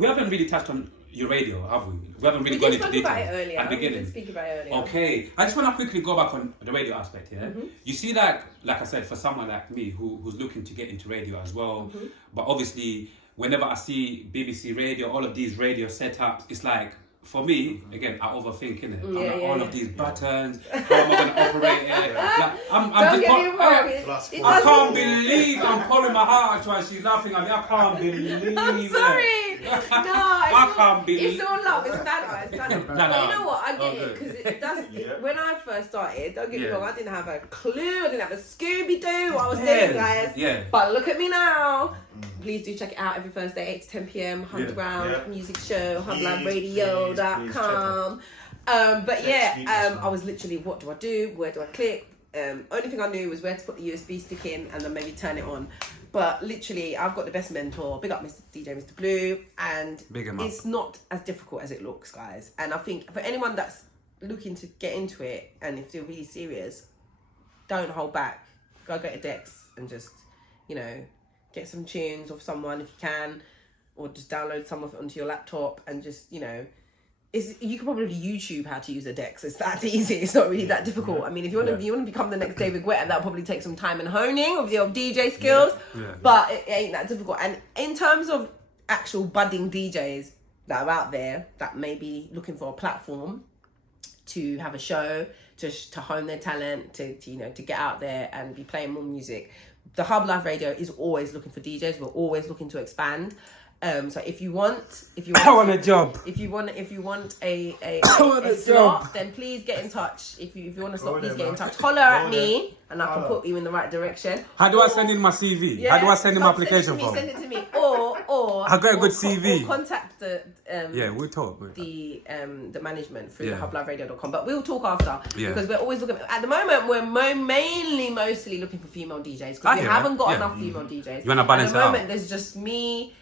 we haven't really touched on your radio, have we? We haven't really gone into detail at the beginning. We did speak about it earlier. Okay, I just want to quickly go back on the radio aspect. Yeah, you see, like I said, for someone like me who's looking to get into radio as well, but obviously, whenever I see BBC Radio, all of these radio setups, it's like. For me, again, I overthink it. I'm like, all of these buttons, how am I going to operate it? Like, Don't get me wrong. I can't believe I'm pulling my heart out while she's laughing at me. I can't believe I'm sorry. I can't believe it's all love. It's banter. It's banter. No. But you know what? I get it because it does. When I first started, don't get me wrong, I didn't have a clue. I didn't have a Scooby-Doo what I was doing, guys. Yeah. But look at me now. Please do check it out every Thursday, 8 to 10 p.m. Underground Music Show, hublabradio.com. But I was literally, what do I do? Where do I click? Only thing I knew was where to put the USB stick in and then maybe turn it on. But literally, I've got the best mentor. Big up Mr. Blue. And it's not as difficult as it looks, guys. And I think for anyone that's looking to get into it and if they're really serious, don't hold back. Go get a Dex and just, get some tunes off someone if you can, or just download some of it onto your laptop and just, you can probably YouTube how to use a Dex. It's that easy. It's not really that difficult. I mean, if you want to become the next David Guetta, that'll probably take some time and honing of your DJ skills, but it ain't that difficult. And in terms of actual budding DJs that are out there that may be looking for a platform to have a show, to hone their talent, to get out there and be playing more music, the Hub Live Radio is always looking for DJs. We're always looking to expand. So if you want I want a job. If you want a slot, then please get in touch. If you want a slot, please get in touch. Holler at me and I can put you in the right direction. How do I send in my CV? How do I send in my application form? Send it to me. Or I got a good CV. Or contact the we'll talk. The management through hublaveradio.com. But we'll talk after because we're always looking. At the moment, we're mostly looking for female DJs because we haven't got enough female DJs. You want to balance it out? At the moment, there's just me.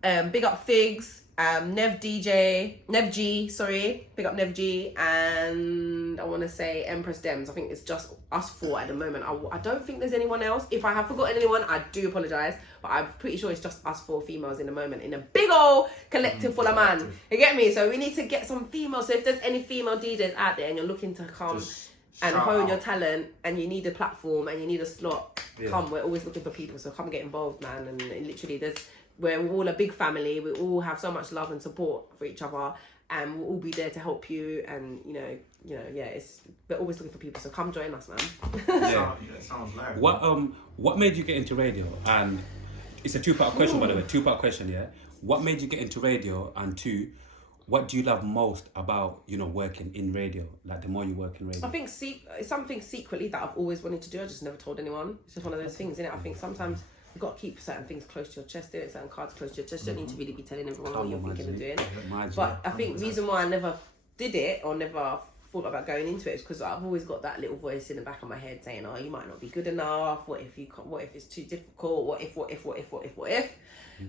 Big up Figs, Nev G, big up Nev G, and I want to say Empress Dems. I think it's just us four at the moment. I don't think there's anyone else. If I have forgotten anyone, I do apologise, but I'm pretty sure it's just us four females in the moment in a big old collective full of man. You get me? So we need to get some females. So if there's any female DJs out there and you're looking to come and hone your talent and you need a platform and you need a slot, come. We're always looking for people. So come get involved, man. And literally we're all a big family. We all have so much love and support for each other, and we'll all be there to help you. And we're always looking for people. So come join us, man. Sounds like what made you get into radio? And it's a two-part question, by the way. Two-part question, yeah. What made you get into radio? And two, what do you love most about working in radio? Like the more you work in radio. I think it's something secretly that I've always wanted to do. I just never told anyone. It's just one of those things, innit? I think sometimes you've got to keep certain things close to your chest, certain cards close to your chest. You don't need to really be telling everyone what you're thinking of doing. But I think the reason why I never did it or never thought about going into it is because I've always got that little voice in the back of my head saying, "Oh, you might not be good enough. What if it's too difficult? What if?"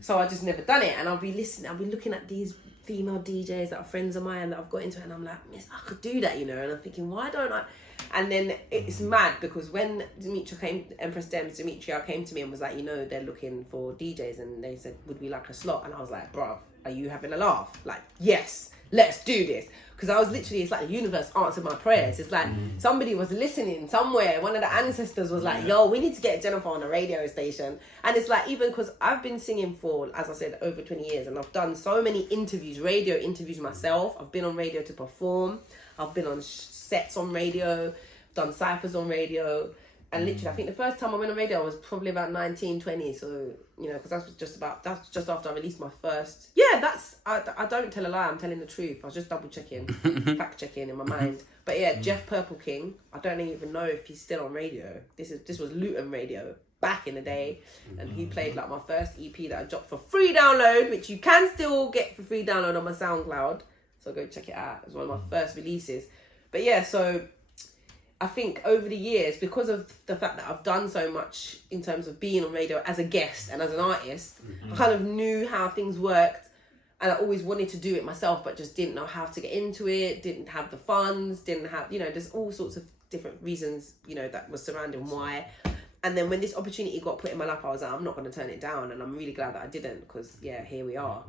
So I just never done it, and I'll be looking at these female DJs that are friends of mine that I've got into it, and I'm like, "Miss, I could do that," and I'm thinking, why don't I? And then it's mad because when Empress Demetria came to me and was like, they're looking for DJs and they said, would we like a slot? And I was like, bruv, are you having a laugh? Like, yes, let's do this. Because I was literally, it's like the universe answered my prayers. It's like somebody was listening somewhere. One of the ancestors was like, yo, we need to get Jennifer on a radio station. And it's like, even because I've been singing for, as I said, over 20 years. And I've done so many radio interviews myself. I've been on radio to perform. I've been on sets on radio, done cyphers on radio. And literally, I think the first time I went on radio, I was probably about 19, 20. So, because that's just after I released my first. Yeah, I don't tell a lie, I'm telling the truth. I was just double checking, fact checking in my mind. But yeah, Jeff Purple King, I don't even know if he's still on radio. This was Luton Radio back in the day. And he played like my first EP that I dropped for free download, which you can still get for free download on my SoundCloud. So go check it out. It was one of my first releases. But yeah, so I think over the years, because of the fact that I've done so much in terms of being on radio as a guest and as an artist, I kind of knew how things worked, and I always wanted to do it myself, but just didn't know how to get into it, didn't have the funds, didn't have, there's all sorts of different reasons, that was surrounding why. And then when this opportunity got put in my lap, I was like, I'm not going to turn it down, and I'm really glad that I didn't, because here we are.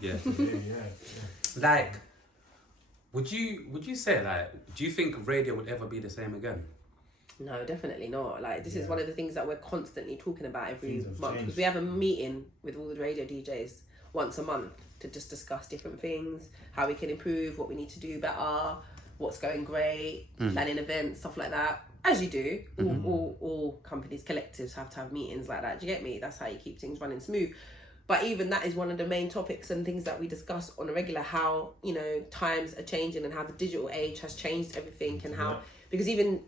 Yeah. Like, would you say, like, do you think radio would ever be the same again? No, definitely not. Like, this is one of the things that we're constantly talking about every month, because changed. we have a meeting with all the radio DJs once a month to just discuss different things, how we can improve, what we need to do better, what's going great, planning events, stuff like that. As you do, all companies, collectives have to have meetings like that. Do you get me? That's how you keep things running smooth. But even that is one of the main topics and things that we discuss on a regular, how, times are changing and how the digital age has changed everything, and how, because even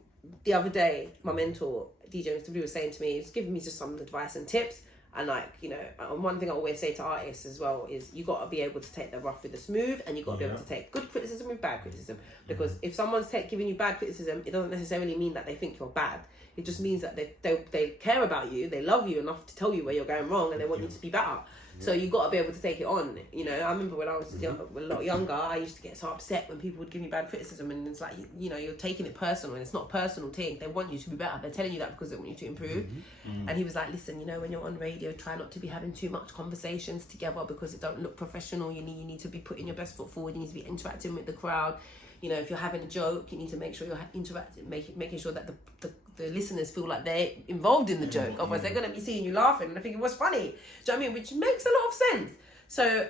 the other day, my mentor, DJ Mr. Blue, was saying to me, he's giving me just some advice and tips. And and one thing I always say to artists as well is you got to be able to take the rough with the smooth, and you got to be able to take good criticism with bad criticism. Because if someone's giving you bad criticism, it doesn't necessarily mean that they think you're bad. It just means that they care about you, they love you enough to tell you where you're going wrong, and they want you to be better. So you got to be able to take it on. I remember when I was a lot younger, I used to get so upset when people would give me bad criticism, and it's like, you're taking it personal, and it's not a personal thing. They want you to be better. They're telling you that because they want you to improve. And he was like, listen, when you're on radio, try not to be having too much conversations together, because it don't look professional. You need to be putting your best foot forward. You need to be interacting with the crowd. If you're having a joke, you need to make sure you're interacting, making sure that the listeners feel like they're involved in the joke. Otherwise, they're going to be seeing you laughing and they're thinking, what's funny? Do you know what I mean? Which makes a lot of sense. So,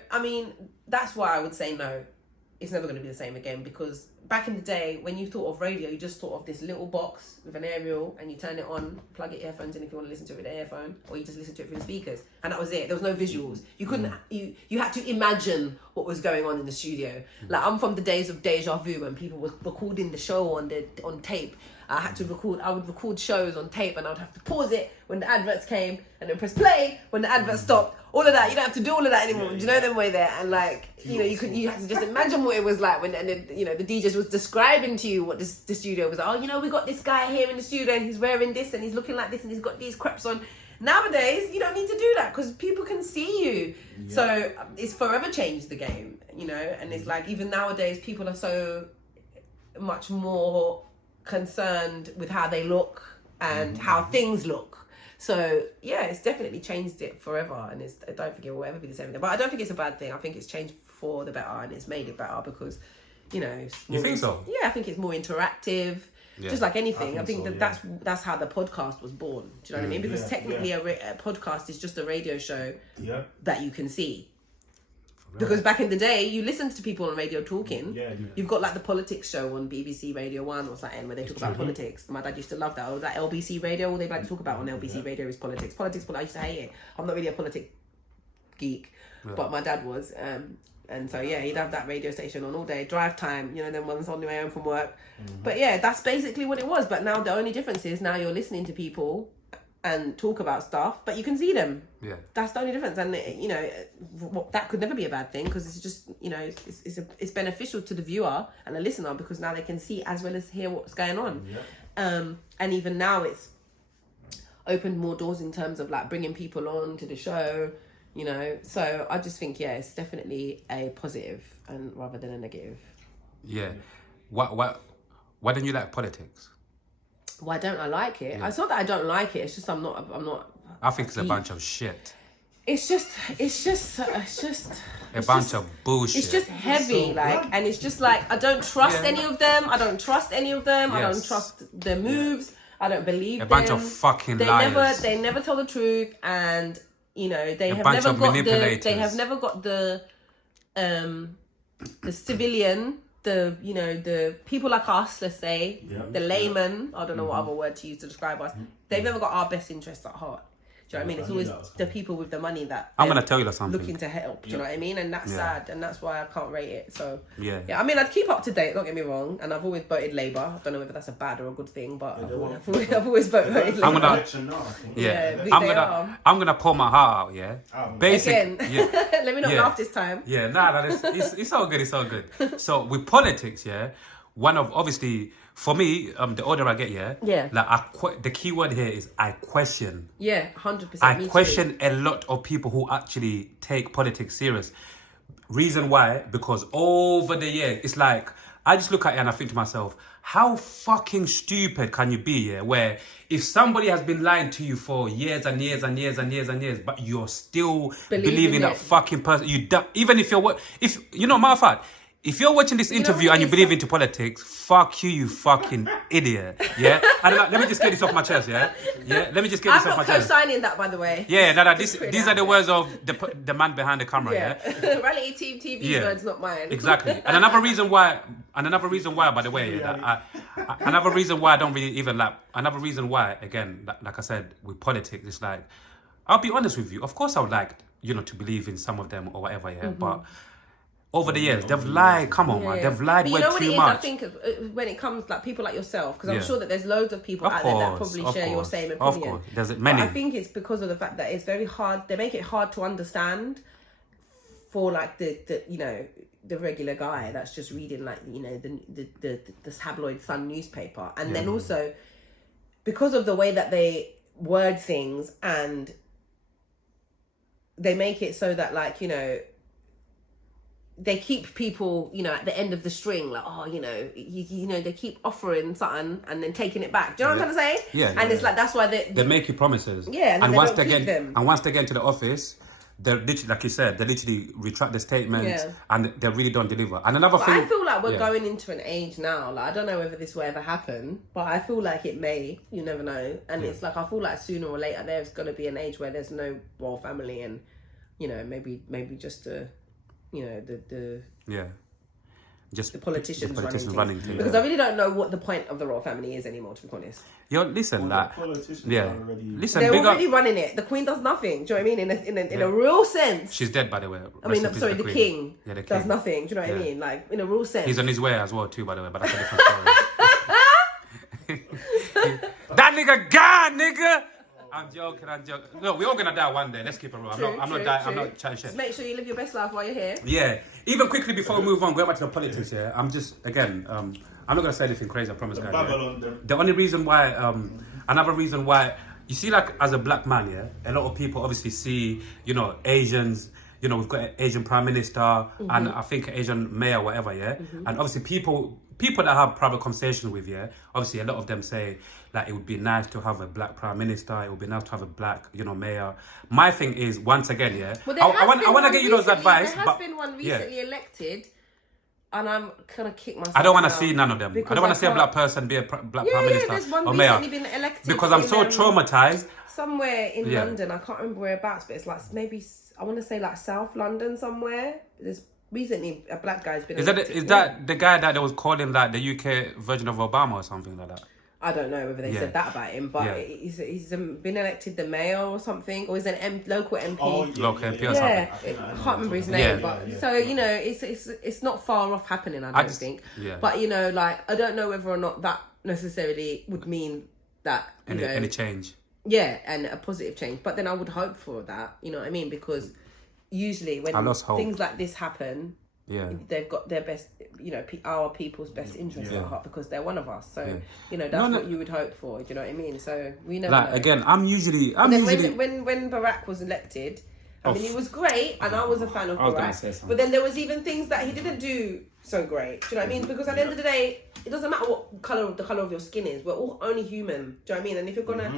that's why I would say no. It's never going to be the same again, because back in the day, when you thought of radio, you just thought of this little box with an aerial, and you turn it on, plug your earphones in if you want to listen to it with an earphone, or you just listen to it through the speakers, and that was it. There was no visuals. You couldn't. You had to imagine what was going on in the studio. Like, I'm from the days of Deja Vu, when people were recording the show on tape. I would record shows on tape, and I would have to pause it when the adverts came, and then press play when the adverts stopped. All of that, you don't have to do all of that anymore. Do you know them way there? And you had to just imagine what it was like when, the DJs was describing to you what the studio was like. Oh, we got this guy here in the studio, and he's wearing this, and he's looking like this, and he's got these creps on. Nowadays, you don't need to do that, because people can see you. Yeah. So it's forever changed the game, and it's like, even nowadays, people are so much more concerned with how they look and how things look. So it's definitely changed it forever, and I don't think it will ever be the same again. But I don't think it's a bad thing. I think it's changed for the better, and it's made it better because, it's more, you think so? Yeah, I think it's more interactive. Yeah. Just like anything, I think that's how the podcast was born. Do you know what I mean? Because technically, a podcast is just a radio show that you can see. Because back in the day, you listened to people on radio talking. Yeah. You've got like the politics show on BBC Radio 1 or something where they talk about politics. My dad used to love that. Or that LBC Radio, all they like to talk about on LBC Radio is politics. Politics, I used to hate it. I'm not really a politic geek, but my dad was. And so, he'd have that radio station on all day, drive time, then one's on the way home from work. But that's basically what it was. But now the only difference is now you're listening to people and talk about stuff, but you can see them. Yeah, that's the only difference. And that could never be a bad thing, because it's just it's beneficial to the viewer and the listener, because now they can see as well as hear what's going on. And even now it's opened more doors in terms of like bringing people on to the show. So I just think it's definitely a positive and rather than a negative. Why don't you like politics? Why don't I like it? It's not that I don't like it. It's just I'm not. I think it's a bunch of shit. It's just a bunch of bullshit. It's just heavy, and it's just like I don't trust any of them. I don't trust any of them. I don't trust their moves. I don't believe them. A bunch of fucking liars. They never tell the truth, and they have never got the civilian. The people like us, let's say, the layman, I don't know what other word to use to describe us, they've never got our best interests at heart. Do you know what I mean? It's always the people with the money that I'm going to tell you something. Looking to help. Do you know what I mean? And that's sad, and that's why I can't rate it. So I mean, I'd keep up to date. Don't get me wrong. And I've always voted Labour. I don't know whether that's a bad or a good thing, but I've always voted Labour. I'm gonna pour my heart out. Yeah. Basically, let me not laugh this time. It's all good. It's all good. So with politics, one of obviously. For me, the older I get, like the key word here is I question. 100%. I question a lot of people who actually take politics serious. Reason why? Because over the years, it's like I just look at it and I think to myself, how fucking stupid can you be, yeah? Where if somebody has been lying to you for years and years and years and years and years, but you're still believing that fucking person, even if matter of fact, if you're watching this interview and you believe into politics, fuck you, you fucking idiot. Yeah? And let me just get this off my chest, yeah? Yeah? Let me just get this off my chest. I'm not co-signing that, by the way. Yeah, these are the words of the man behind the camera, yeah? Reality TV words, not mine. Exactly. And another reason why, by the way, another reason why I don't really even another reason why, again, like I said, with politics, it's like, I'll be honest with you. Of course I would like, to believe in some of them or whatever, yeah? But over the years, they've lied. Come on, man. They've lied way too much. I think when it comes people like yourself, because I'm sure that there's loads of people out there that probably share your same opinion. Of course, there's many. But I think it's because of the fact that it's very hard. They make it hard to understand for the regular guy that's just reading the tabloid Sun newspaper, and then also because of the way that they word things, and they make it so that they keep people, at the end of the string, they keep offering something and then taking it back. Do you know what I'm trying to say? Yeah. And it's like, that's why they make you promises. Yeah, and once they get them. And once they get into the office, they literally, like you said, they literally retract the statements and they really don't deliver. And another thing, I feel like we're going into an age now. I don't know whether this will ever happen, but I feel like it may. You never know. And it's like, I feel like sooner or later there's going to be an age where there's no royal family, and maybe just just the politicians running things. Because I really don't know what the point of the royal family is anymore, to be honest. Yo, listen, they're already running it. The Queen does nothing. Do you know what I mean? In a real sense. She's dead, by the way. I mean, I'm sorry, the King does nothing. Do you know what I mean? Like, in a real sense. He's on his way as well too, by the way. But that's a different story. That nigga gone, nigga. I'm joking. No, we're all gonna die one day. Let's keep it real. I'm not dying. I'm not chatting shit. Just make sure you live your best life while you're here. Yeah. Even quickly before we move on, going back to the politics. Yeah. I'm just I'm not gonna say anything crazy. I promise, guys. The only reason why, another reason why, you see, like as a black man, a lot of people obviously see, Asians. We've got an Asian Prime Minister and I think an Asian mayor, whatever. Yeah. And obviously people that have private conversations with, obviously a lot of them say like it would be nice to have a black prime minister, it would be nice to have a black, mayor. My thing is, once again, well, I want to get you those advice. There has been one recently elected, and I'm gonna kick myself. I don't want to see none of them. I don't want to see a black person be a black prime minister there's one or mayor. Been elected because I'm so traumatized. Somewhere in London, I can't remember whereabouts, but it's like maybe I want to say like South London somewhere. There's recently a black guy's been elected. Is that the guy that they was calling like the UK version of Obama or something like that? I don't know whether they said that about him, but he's been elected the mayor or something, or he's an local MP. Local MP or something. I can't remember his name, but so it's not far off happening. I don't think. Yeah. But I don't know whether or not that necessarily would mean that any change. Yeah, and a positive change. But then I would hope for that. You know what I mean? Because usually when things like this happen, they've got their best, our people's best interests at heart, because they're one of us. So that's what you would hope for. Do you know what I mean? So we never know. Again, I'm usually when Barack was elected, I mean, he was great, and I was a fan of Barack. But then there was even things that he didn't do so great. Do you know what I mean? Because at the end of the day, it doesn't matter what the color of your skin is. We're all only human. Do you know what I mean? And if you're gonna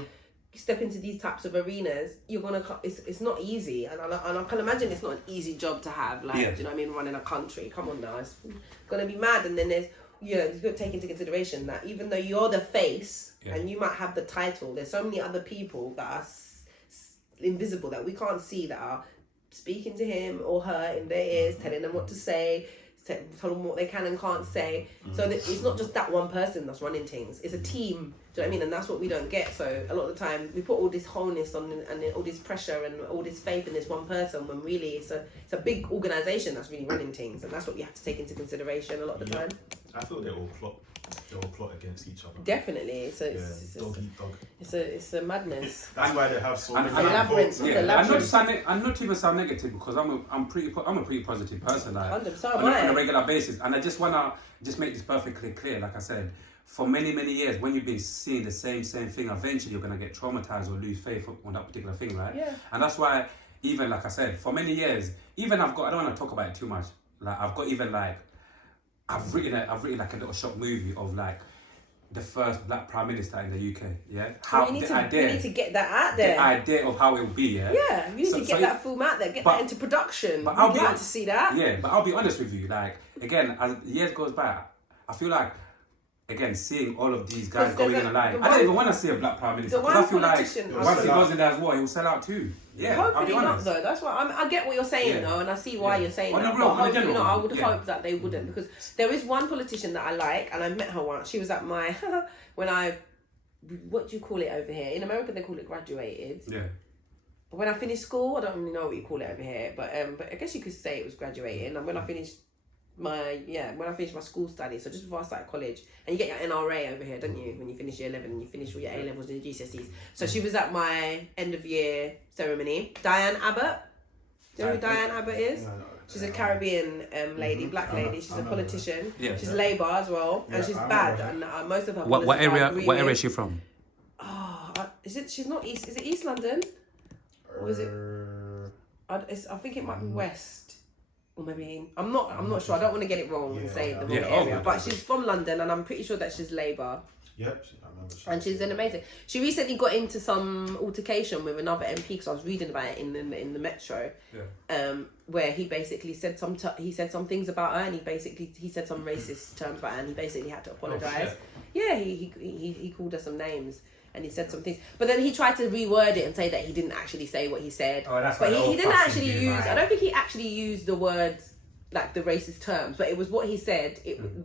step into these types of arenas, you're gonna. It's not easy, and I can imagine it's not an easy job to have. Like, do you know what I mean? Running a country. Come on now, it's gonna be mad. And then there's, you've got to take into consideration that even though you're the face and you might have the title, there's so many other people that are invisible that we can't see, that are speaking to him or her in their ears, telling them what to say, tell them what they can and can't say. So that it's not just that one person that's running things, it's a team. Do you know what I mean? And that's what we don't get. So a lot of the time we put all this wholeness on and all this pressure and all this faith in this one person, when really it's a big organisation that's really running things, and that's what you have to take into consideration a lot of the time. I feel they all plot against each other. Definitely. So dog eat dog. It's a madness. That's why they have so many. I'm not even so negative, because I'm a pretty positive person. Like, on a regular basis, and I just wanna make this perfectly clear. Like I said, for many years, when you've been seeing the same thing, eventually you're gonna get traumatized or lose faith on that particular thing, right? Yeah. And that's why, even like I said, for many years, even I don't want to talk about it too much. Like I've got even like I've written like a little short movie of like the first black prime minister in the UK. Yeah, how we need the idea. We need to get that out there. The idea of how it would be. Yeah. Yeah, you need to get that film out there. Get that into production. But I'd like to see that. Yeah, but I'll be honest with you. Like again, as years goes by, I feel like. Again, seeing all of these guys going in a line. I don't even want to see a black prime minister. Because I feel like once he goes in there as well, he'll sell out too. Yeah, hopefully not though. That's why I get what you're saying though, and I see why you're saying that. But hopefully not. I would hope that they wouldn't, because there is one politician that I like, and I met her once. She was at my what do you call it over here? In America, they call it graduated. Yeah. But when I finished school, I don't really know what you call it over here, but I guess you could say it was graduating. And when I finished my school studies, so just before I started college, and you get your NRA over here, don't you, when you finish year 11 and you finish all your A levels and your GCSEs. So she was at my end of year ceremony. Diane Abbott, do you know who Diane Abbott is? No, she's a Caribbean lady, black lady. She's a politician. Yeah. She's Labour as well, and she's bad. And most of her what area is she from? She's not East. Is it East London? Or is it? I think it might be West. Or maybe I'm not sure. I don't want to get it wrong and say the wrong area. But she's from London, and I'm pretty sure that she's Labour. Yep, I remember. And she's an amazing. She recently got into some altercation with another MP, because I was reading about it in the Metro. Yeah. Where he basically said some things about her, and he said some racist terms about her, and he basically had to apologise. Yeah, he called her some names. And he said some things, but then he tried to reword it and say that he didn't actually say what he said. Oh, that's but he didn't actually use. I don't think he actually used the words like the racist terms, but it was what he said.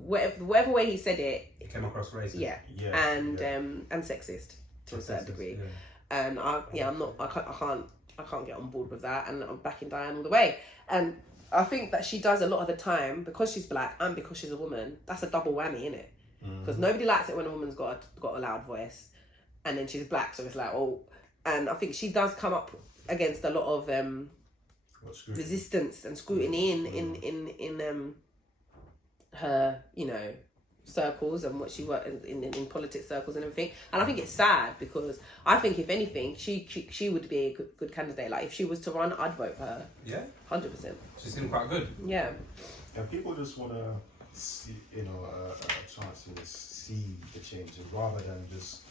Whatever way he said it, it came across racist. Yeah. And sexist to a certain degree. Yeah. And I can't get on board with that. And I'm backing Diane all the way. And I think that she does a lot of the time, because she's black and because she's a woman. That's a double whammy, isn't it? Because nobody likes it when a woman's got a loud voice. And then she's black, so it's like, oh, and I think she does come up against a lot of resistance and scrutiny in her, circles, and what she worked in politics circles and everything. And I think it's sad, because I think if anything, she would be a good candidate. Like if she was to run, I'd vote for her. Yeah, 100%. She's been quite good. Yeah. And people just want to see, a chance to see the changes rather than just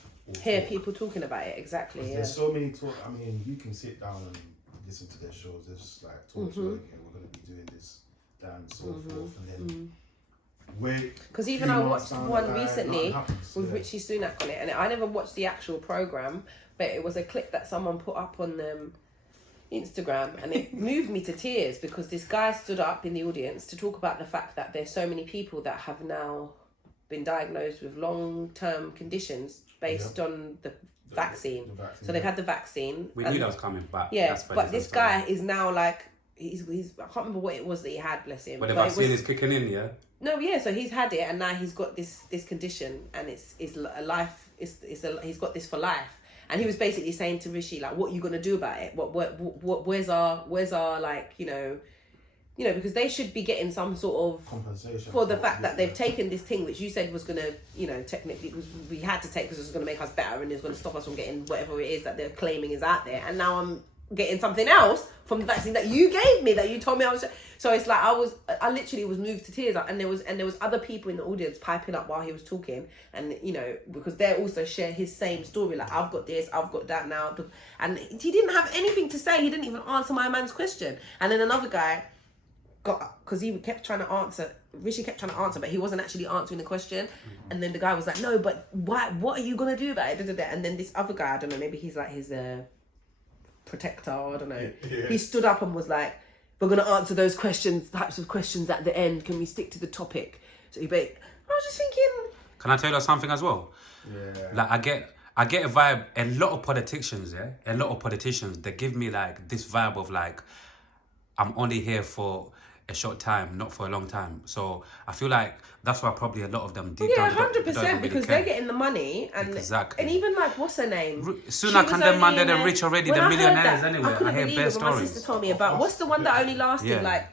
hear people talking about it. Exactly. Yeah. There's so many talk. I mean, you can sit down and listen to their shows. There's like talks where we're going to be doing this, that, and so forth, and then wait. Because even I watched one recently with Richie Sunak on it, and I never watched the actual program, but it was a clip that someone put up on Instagram, and it moved me to tears, because this guy stood up in the audience to talk about the fact that there's so many people that have now been diagnosed with long-term conditions based on the vaccine. So they've had the vaccine. We knew that was coming, but but this guy is now like he's I can't remember what it was that he had, bless him. But the vaccine is kicking in, yeah. No, yeah. So he's had it, and now he's got this condition, and it's a life. He's got this for life. And he was basically saying to Rishi, like, what are you gonna do about it? Where's our like, because they should be getting some sort of compensation for the fact that they've taken this thing which you said was going to, technically we had to take because it was going to make us better and it's going to stop us from getting whatever it is that they're claiming is out there. And now I'm getting something else from the vaccine that you gave me, that you told me I was. So it's like I literally was moved to tears, and there was other people in the audience piping up while he was talking, and because they also share his same story, like I've got this, I've got that now, and he didn't have anything to say. He didn't even answer my man's question, and then another guy because he kept trying to answer. Rishi kept trying to answer, but he wasn't actually answering the question. And then the guy was like, "No, but why? What are you gonna do about it?" And then this other guy, I don't know, maybe he's like his protector, I don't know. Yeah. He stood up and was like, "We're gonna answer those types of questions at the end. Can we stick to the topic?" So I was just thinking. Can I tell you something as well? Yeah. Like I get a vibe. A lot of politicians, they give me like this vibe of like, I'm only here for a short time, not for a long time. So I feel like that's why probably a lot of them do. Yeah, 100%, because they're getting the money, and exactly. And even like, what's her name? Sunak and them man, they're rich already. They're millionaires anyway. I hear best stories. My sister told me about what's the one that only lasted like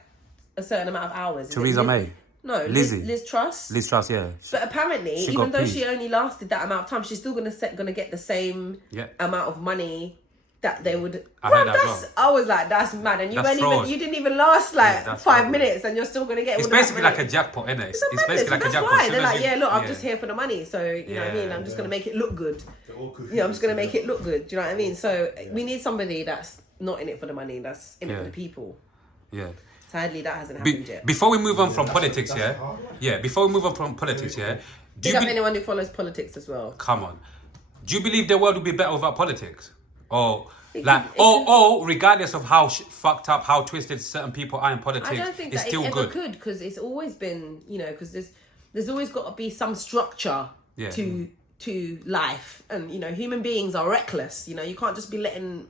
a certain amount of hours. Theresa May. No, Lizzie. Liz Truss. Liz Truss, yeah. But apparently, even though she only lasted that amount of time, she's still gonna get the same amount of money that they would. I Bruv, heard that as that's. well. I was like, that's mad, and That's fraud. you didn't even last like that's 5 fraud. minutes, and you're still gonna get. It's all that basically money. like a jackpot, isn't it? It's Madness, basically like a that's jackpot. why Soon they're as like, you- yeah, look, I'm just here for the money, so you know what I mean. I'm just gonna make it look good. I'm just gonna make it look good. Do you know what I mean? So we need somebody that's not in it for the money, that's in it for the people. Yeah. Sadly, that hasn't happened yet. Before we move on from that's- politics, that's yeah? a hard one. Yeah, before we move on from politics, yeah? Do Big you up be- anyone who follows politics as well. Come on. Do you believe the world would be better without politics? Or It or regardless of how fucked up, how twisted certain people are in politics, I don't think it's that still it ever good. could, because it's always been, you know, because there's always got to be some structure Yeah. to life, and you know, human beings are reckless. You know, you can't just be letting,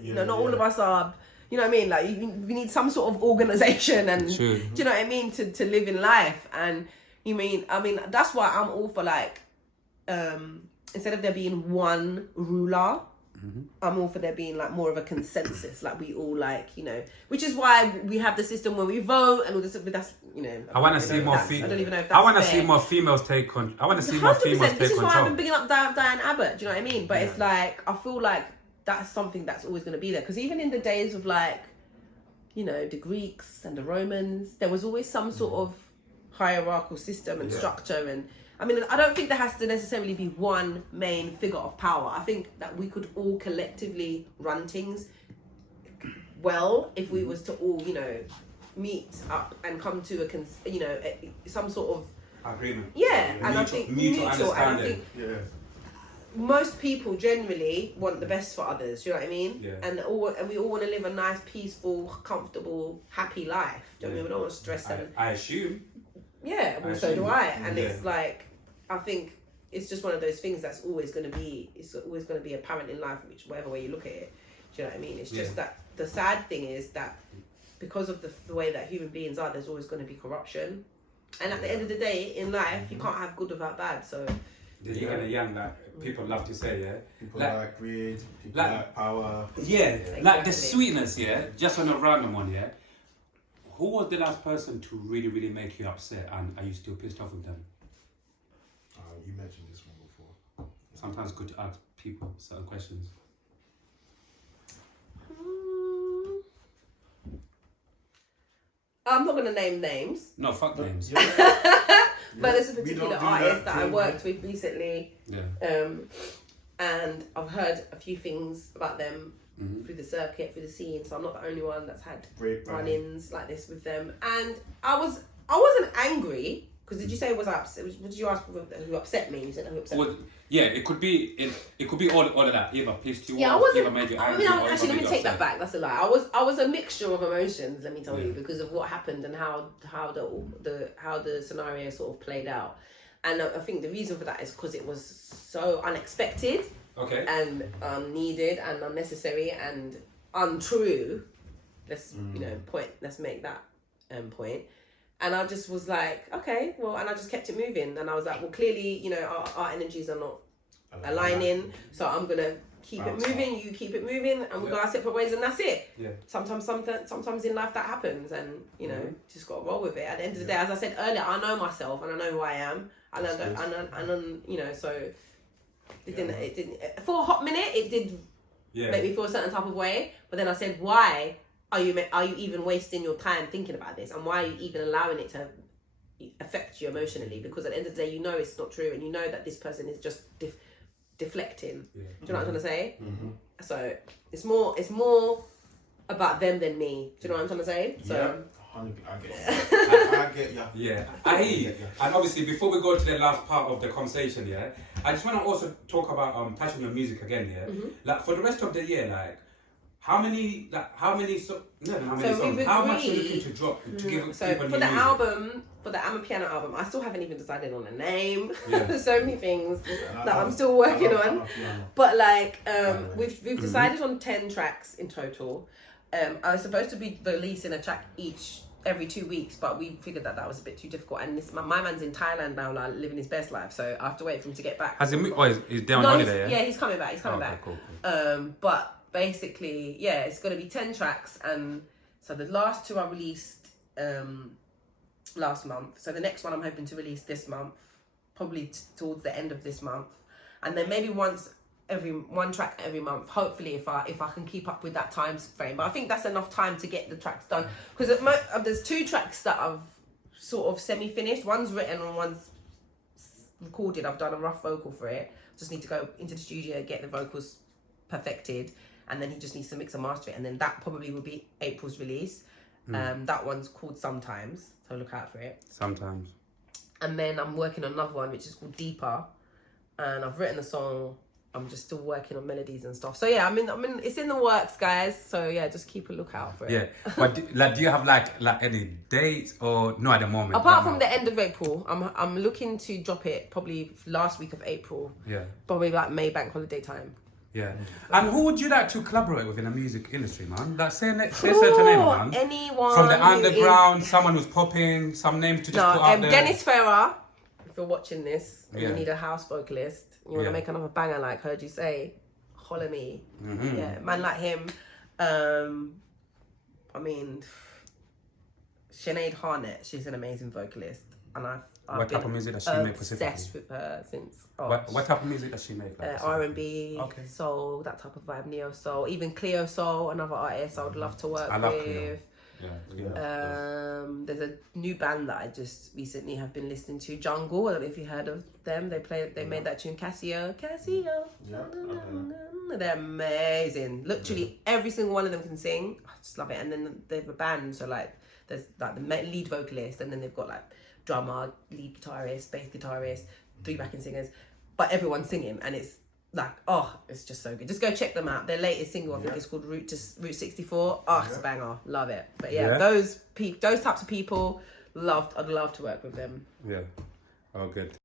you know, not all of us are. You know what I mean? Like we need some sort of organization, and True. do you know what I mean, to live in life. And I mean that's why I'm all for like, instead of there being one ruler. I'm all for there being like more of a consensus, like we all like, you know, which is why we have the system when we vote and all this. But that's, you know, I want to see more. I don't even know if that's I want to fair. see more females take control. I want to see more females 100%. take This is why I've control. been bigging up Diane Abbott. Do you know what I mean? But it's like, I feel like that's something that's always going to be there, because even in the days of like, you know, the Greeks and the Romans, there was always some sort of hierarchical system and structure. And I mean, I don't think there has to necessarily be one main figure of power. I think that we could all collectively run things well if we was to all, you know, meet up and come to some sort of Agreement. and I think mutual and I understanding. think most people generally want the best for others. Do you know what I mean? Yeah. And we all want to live a nice, peaceful, comfortable, happy life. Do you know what I mean? We don't want to stress and I assume. yeah, well, I so do assume. I. And Yeah. it's like, I think it's just one of those things that's always going to be, it's always going to be apparent in life, which whatever way you look at it. Do you know what I mean? It's just that the sad thing is that because of the way that human beings are, there's always going to be corruption. And at the end of the day, in life, you can't have good without bad. So The yin and the yang, like people love to say, yeah. People Like- like greed, people like- like power. Yeah, like the Exactly. sweetness, yeah. Just on a random one, yeah. Who was the last person to really, really make you upset, and are you still pissed off with them? You mentioned this one before. Sometimes it's good to ask people certain questions. I'm not going to name names, No, fuck names. but there's a We particular don't do artist that I Jim. worked with recently. Yeah. And I've heard a few things about them through the circuit, through the scene. So I'm not the only one that's had run-ins like this with them. And I wasn't angry, because did you say was I upset? Did you ask who upset me? You said who upset me. Well, yeah, it could be all of that. Either pissed you Yeah, I off, either wasn't. made you I angry, mean, or actually, let made me you take that upset. back. That's a lie. I was a mixture of emotions. Let me tell you, because of what happened and how the scenario sort of played out. And I think the reason for that is because it was so unexpected. Okay. And unneeded and unnecessary and untrue. Let's let's make that point. And I just was like, okay, well, and I just kept it moving. And I was like, well, clearly, you know, our energies are not aligning, so I'm gonna keep it moving. You keep it moving, and we go our separate ways, and that's it. Yeah. Sometimes in life that happens, and you know, just gotta roll with it. At the end of the day, as I said earlier, I know myself and I know who I am, and you know, so. It didn't. For a hot minute, it did make me feel a certain type of way. But then I said, why are you even wasting your time thinking about this? And why are you even allowing it to affect you emotionally? Because at the end of the day, you know it's not true, and you know that this person is just deflecting. Yeah. Do you know what I'm trying to say? Mm-hmm. So it's more about them than me. Do you know what I'm trying to say? So. Yeah. I get you. Yeah, I hear you. And obviously, before we go to the last part of the conversation, yeah, I just want to also talk about touch on your music again, yeah. Like for the rest of the year, like how many songs? How much are you looking to drop to give So people for new the music? album, for the I'm a Piano album, I still haven't even decided on a name. Yeah. There's so many things that I'm still working on. But like, we've decided on 10 tracks in total. I was supposed to be releasing a track every 2 weeks, but we figured that was a bit too difficult. And my man's in Thailand now, like living his best life. So I have to wait for him to get back. Has he moved? Oh, he's there on holiday, yeah? Yeah, he's coming back. He's coming back. Cool. But basically, yeah, it's going to be 10 tracks. And so the last 2 I released last month. So the next one I'm hoping to release this month, probably towards the end of this month. And then maybe once one track every month. Hopefully, if I can keep up with that time frame. But I think that's enough time to get the tracks done. Because there's 2 tracks that I've sort of semi-finished. One's written and one's recorded. I've done a rough vocal for it. Just need to go into the studio, get the vocals perfected, and then he just needs to mix and master it. And then that probably will be April's release. That one's called Sometimes, so look out for it. Sometimes. And then I'm working on another one which is called Deeper, and I've written the song. I'm just still working on melodies and stuff. So yeah, I mean, it's in the works, guys. So yeah, just keep a lookout for it. Yeah, but do you have like any dates or no at the moment? Apart from the end of April, I'm looking to drop it probably last week of April. Yeah. Probably like May bank holiday time. Yeah. And who would you like to collaborate with in the music industry, man? Like say certain name, man. Anyone from the underground, someone who's popping, some names to just put out there. Dennis Ferrer. If you're watching this and Yeah. you need a house vocalist, you want to make another banger like Heard You Say, holler me. Yeah, man like him. I mean, Sinead Harnett, she's an amazing vocalist, and I've what type of music does she make specifically? Obsessed with her since. What type of music does she make? Like R&B, okay. soul, that type of vibe, neo soul, even Cleo Soul, another artist I would love to work I love with. Cleo. Yeah. There's a new band that I just recently have been listening to, Jungle. I don't know if you heard of them. They made that tune, Casio. Yeah. They're amazing. Literally every single one of them can sing. I just love it. And then they have a band, so like there's like the lead vocalist, and then they've got like drummer, lead guitarist, bass guitarist, 3 backing singers, but everyone's singing, and it's like, oh, it's just so good. Just go check them out. Their latest single, I think, is called Route 64. Oh, it's a banger. Love it. But yeah, those types of people, I'd love to work with them. Yeah. Oh, good.